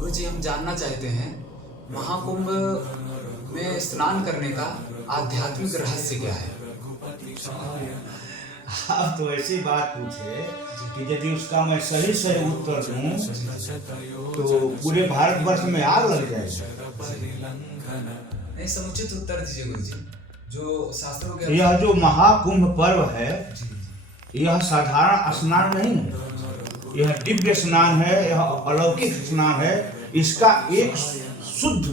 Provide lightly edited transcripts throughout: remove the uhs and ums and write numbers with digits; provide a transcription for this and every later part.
गुरु जी, हम जानना चाहते हैं महाकुंभ में स्नान करने का आध्यात्मिक रहस्य क्या है? आप तो ऐसी बात पूछे कि यदि उसका मैं सही सही उत्तर दूं तो पूरे भारतवर्ष में आग लग जाएगी। नहीं, समुचित उत्तर दीजिए गुरु जी। जो शास्त्रों के यह जो महाकुंभ पर्व है, जी यह साधारण स्नान नहीं है, यह दिव्य स्नान है, यह अलौकिक स्नान है। इसका एक शुद्ध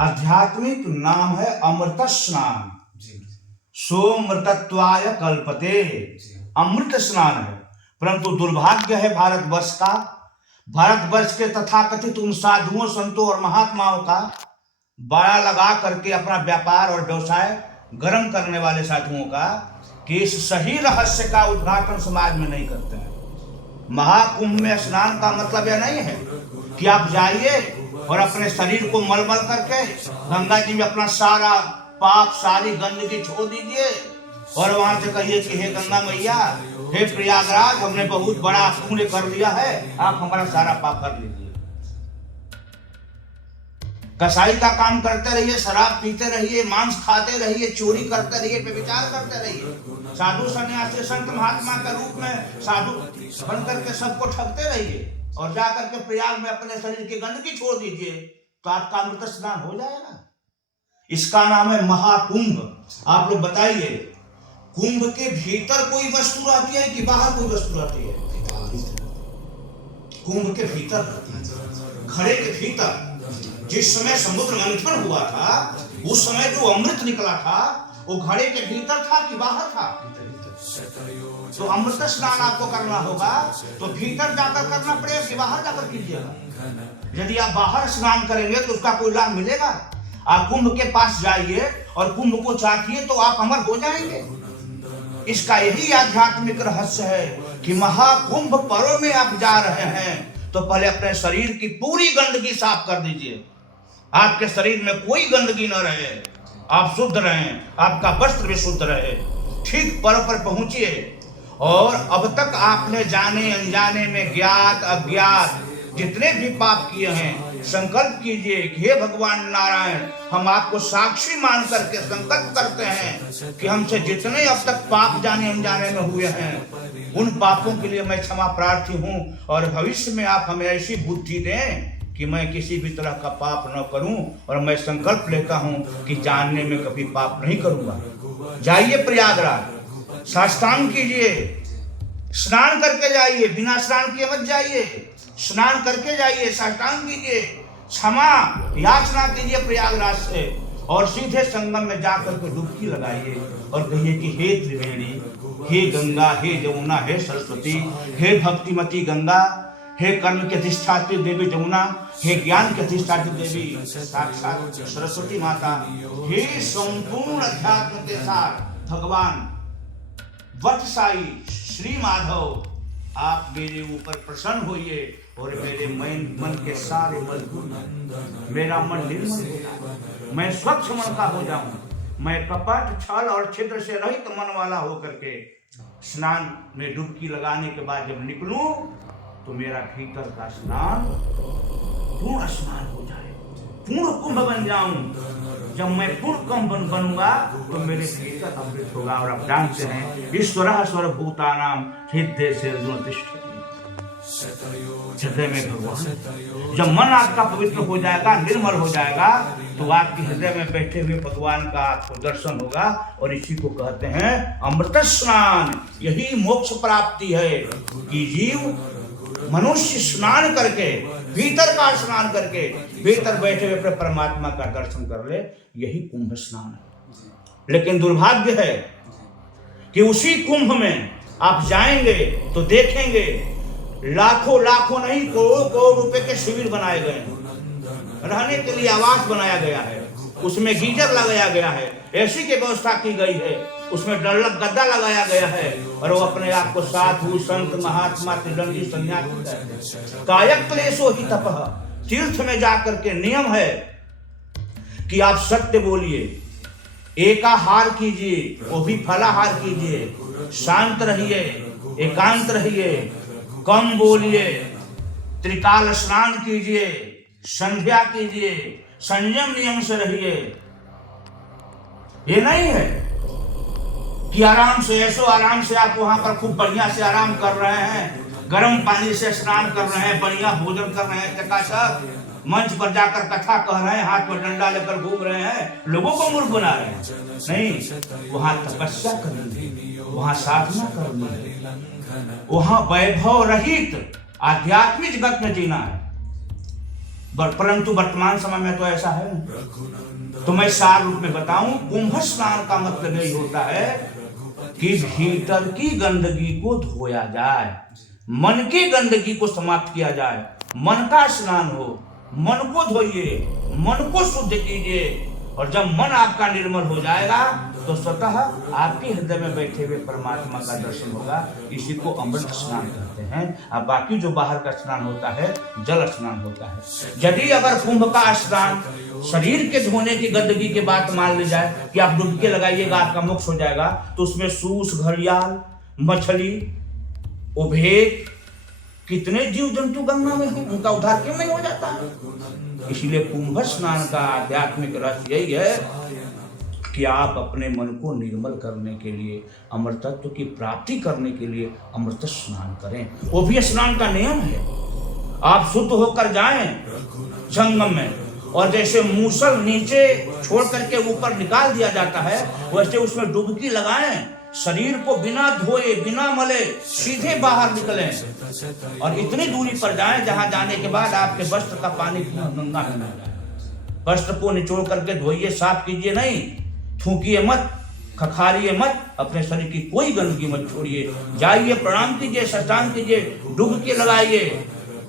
आध्यात्मिक नाम है अमृत स्नान। जी सोमृतत्वाय कल्पते, अमृत स्नान है। परंतु दुर्भाग्य है भारतवर्ष का, भारतवर्ष के तथाकथित उन साधुओं संतों और महात्माओं का, बड़ा लगा करके अपना व्यापार और व्यवसाय गर्म करने वाले साधुओं का, कि इस सही रहस्य का उद्घाटन समाज में नहीं करते हैं। महाकुंभ में स्नान का मतलब यह नहीं है कि आप जाइए और अपने शरीर को मलमल करके गंगा जी में अपना सारा पाप सारी गंदगी छोड़ दीजिए और वहां से कहिए कि हे गंगा मैया, हे प्रयागराज, हमने बहुत बड़ा पुण्य कर लिया है, आप हमारा सारा पाप कर लीजिए। कसाई का काम करते रहिए, शराब पीते रहिए, मांस खाते रहिए, चोरी करते रहिए, व्यभिचार करते रहिए, साधु सन्यासी संत महात्मा के रूप में साधु बन करके सबको ठगते रहिए और जाकर के प्रयाग में अपने शरीर की गंदगी छोड़ दीजिए, तो आपका अमृत स्नान हो जाएगा। इसका नाम है महाकुंभ। आप लोग बताइए, कुंभ के भीतर कोई वस्तु रहती है कि बाहर कोई वस्तु रहती है? कुंभ के भीतर रहती है, घड़े के भीतर। जिस समय समुद्र मंथन हुआ था उस समय जो अमृत निकला था वो घड़े के भीतर था कि बाहर था? तो अमृत स्नान आपको करना होगा तो भीतर जाकर करना पड़ेगा कि बाहर जाकर कीजिएगा। यदि आप बाहर स्नान करेंगे तो उसका कोई लाभ मिलेगा? आप कुंभ के पास जाइए और कुंभ को चाटिए तो आप अमर हो जाएंगे। इसका यही आध्यात्मिक रहस्य है कि महाकुंभ पर्व में आप जा रहे हैं तो पहले अपने शरीर की पूरी गंदगी साफ कर दीजिए। आपके शरीर में कोई गंदगी न रहे, आप शुद्ध रहें, आपका वस्त्र भी शुद्ध रहे। ठीक पर्व पर पहुंचिए और अब तक आपने जाने अनजाने में ज्ञात अज्ञात जितने भी पाप किए हैं, संकल्प कीजिए कि हे भगवान नारायण, हम आपको साक्षी मान करके संकल्प करते हैं कि हमसे जितने अब तक पाप जाने अनजाने में हुए हैं उन पापों के लिए मैं क्षमा प्रार्थी हूँ और भविष्य में आप हमें ऐसी बुद्धि दें कि मैं किसी भी तरह का पाप न करूं और मैं संकल्प लेता हूं कि जानने में कभी पाप नहीं करूंगा। जाइए प्रयागराज, साष्टांग कीजिए, स्नान करके जाइए, बिना स्नान किए मत जाइए, स्नान करके जाइए, साष्टांग कीजिए, क्षमा याचना कीजिए प्रयागराज से और सीधे संगम में जाकर के डुबकी लगाइए और कहिए कि हे त्रिवेणी, हे गंगा, हे जमुना, हे सरस्वती, हे भक्तिमती गंगा, हे कर्म की अधिष्ठात्री देवी जमुना, हे ज्ञान की अधिष्ठात्री देवी साक्षात सरस्वती माता, हे संपूर्ण अध्यात्म के साथ भगवान वत्साई श्री माधव, आप मेरे ऊपर प्रसन्न होइए और मेरे मन के सारे मल, मेरा मन निर्मल हो जाए, मैं स्वच्छ मन का हो जाऊं, मैं कपट छल और छिद्र से रहित मन वाला होकर के स्नान में डुबकी लगाने के बाद जब निकलूं तो मेरा भीतर का स्नान पूर्ण स्नान हो जाए, पूर्ण कुंभ बन जाऊं। जब मैं पूर्ण कुंभ बनूंगा तो मेरे भीतर अमृत होगा। और आप जानते हैं ईश्वरः सर्वभूतानां हृदय से हृदय में भगवान। जब मन आपका पवित्र हो जाएगा, निर्मल हो जाएगा, तो आपके हृदय में बैठे हुए भगवान का आपको दर्शन होगा और इसी को कहते हैं अमृत स्नान। यही मोक्ष प्राप्ति है कि जीव मनुष्य स्नान करके, भीतर का स्नान करके, भीतर बैठे हुए अपने परमात्मा का दर्शन कर ले, यही कुंभ स्नान है। लेकिन दुर्भाग्य है कि उसी कुंभ में आप जाएंगे तो देखेंगे लाखों लाखों नहीं करोड़ों करोड़ रुपए के शिविर बनाए गए हैं, रहने के लिए आवास बनाया गया है, उसमें गीजर लगाया गया है, एसी की व्यवस्था की गई है, उसमें डल्लक गद्दा लगाया गया है और वो अपने आप को साधु संत महात्मा त्रिदंडी सन्यासी कायक क्लेशो ही तपः। तीर्थ में जाकर के नियम है कि आप सत्य बोलिए, एकाहार कीजिए, वो भी फलाहार कीजिए, शांत रहिए, एकांत रहिए, कम बोलिए, त्रिकाल स्नान कीजिए, संध्या कीजिए, संयम नियम से रहिए। ये नहीं है कि आराम से ऐसो आराम से आप वहां पर खूब बढ़िया से आराम कर रहे हैं, गर्म पानी से स्नान कर रहे हैं, बढ़िया भोजन कर रहे हैं, चकाचक मंच पर जाकर कथा कह रहे हैं, हाथ में डंडा लेकर घूम रहे हैं, लोगों को मूर्ख बना रहे हैं। नहीं, वहां तपस्या करनी है, वहां साधना करनी है, वहां वैभव रहित आध्यात्मिक जगत में जीना है। परंतु वर्तमान समय में तो ऐसा है। तो मैं सार रूप में बताऊं, कुंभ स्नान का मतलब यही होता है कि भीतर की गंदगी को धोया जाए, मन की गंदगी को समाप्त किया जाए, मन का स्नान हो, मन को धोइए, मन को शुद्ध कीजिए। और जब मन आपका निर्मल हो जाएगा तो स्वतः आपके हृदय में बैठे हुए परमात्मा का दर्शन होगा। इसी को अमृत स्नान कहते हैं। अब बाकी जो बाहर का स्नान होता है जल स्नान होता है। यदि अगर कुंभ का स्नान शरीर के धोने की गंदगी के बात मान ली जाए कि आप डुबकी लगाइएगा आपका मोक्ष हो जाएगा, तो उसमें सूस, घड़ियाल, मछली, उभेद, कितने जीव जंतु गंगा में हैं, उनका उद्धार क्यों नहीं हो जाता? इसलिए कुंभ स्नान का आध्यात्मिक रहस्य यही है कि आप अपने मन को निर्मल करने के लिए, अमृतत्व की प्राप्ति करने के लिए अमृत स्नान करें। वो भी स्नान का नियम है। आप शुद्ध होकर जाएं जंगम में, और जैसे मूसल नीचे छोड़ करके ऊपर निकाल दिया जाता है, वैसे उसमें डुबकी लगाएं, शरीर को बिना धोए, बिना मले सीधे बाहर निकलें और इतनी दूरी पर जाएं जहां जाने के बाद आपके वस्त्र का पानी गंगा में न जाए। वस्त्र को निचोड़ करके धोइए, साफ कीजिए, नहीं थूकिए मत, खखारिए मत, अपने शरीर की कोई गंदगी मत छोड़िए। जाइए, प्रणाम कीजिए, साष्टांग कीजिए, डुबकी लगाइए,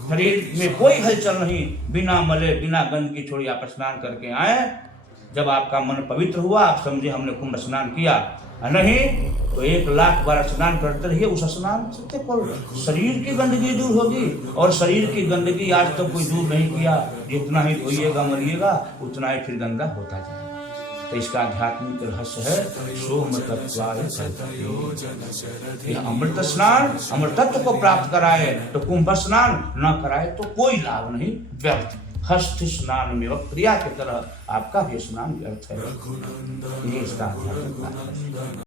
शरीर में कोई हलचल नहीं, बिना मले, बिना गंदगी छोड़िए, आप स्नान करके आए। जब आपका मन पवित्र हुआ, आप समझे हमने कुंभ स्नान किया। नहीं तो 1,00,000 बार स्नान करते रहिए। उस स्नान से शरीर की गंदगी दूर होगी, और शरीर की गंदगी आज तक कोई दूर नहीं किया। जितना ही धोइएगा मरिएगा, उतना ही फिर गंदा होता जाएगा। तो इसका आध्यात्मिक रहस्य है सोमतत्वाय कल्पते। यह अमृत स्नान अमृतत्व को प्राप्त कराए तो कुंभ स्नान न कराए तो कोई लाभ नहीं, व्यर्थ। हस्त स्नान में क्रिया की तरह आपका भी स्नान व्यर्थ है। ये इसका आध्यात्मिक